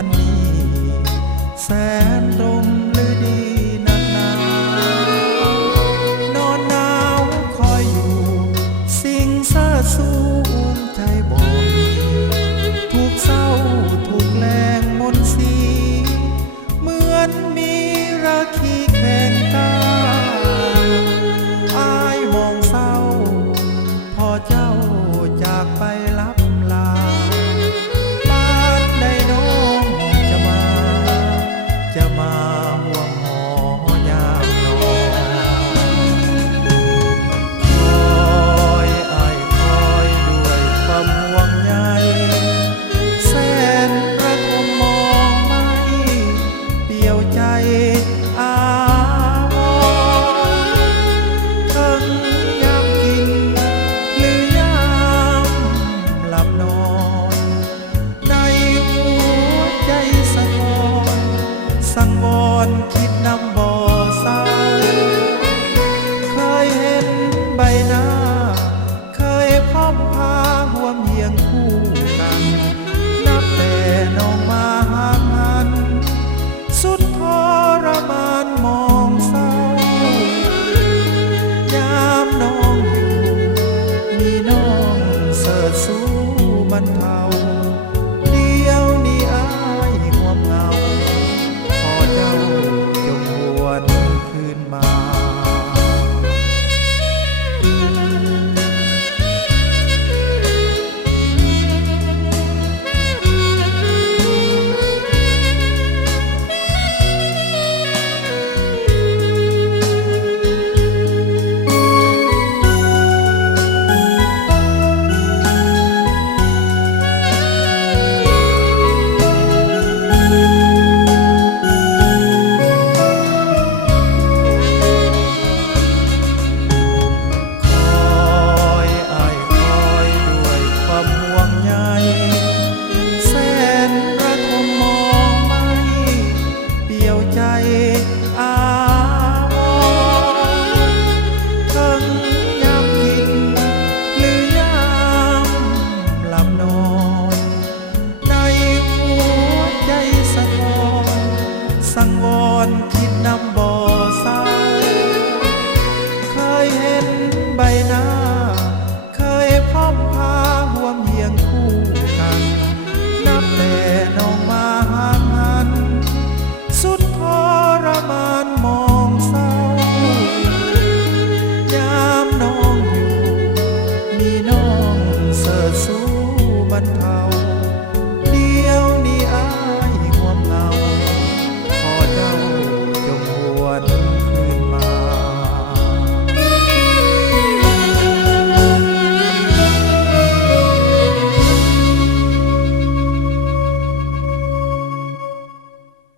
วันนี้แสนลมฤดีนักหนานอนหนาวคอยอยู่สิ่งซาสูงใจบ่มีทุกเศร้าทุกแรงมนต์สีเหมือนมีราคีแข่งตาอายมองเศร้าพอเจ้าจากไปลับลาบ้านใดน้องจะมาห่วงหอยามนอนคอยอ้ายคอยด้วยความห่วงใยแสนระทมมองไม่เปี่ยวใจอาวรณ์ทั้งยามกินหรือยามหลับนอนในหัวใจสะท้อนสังวรคิด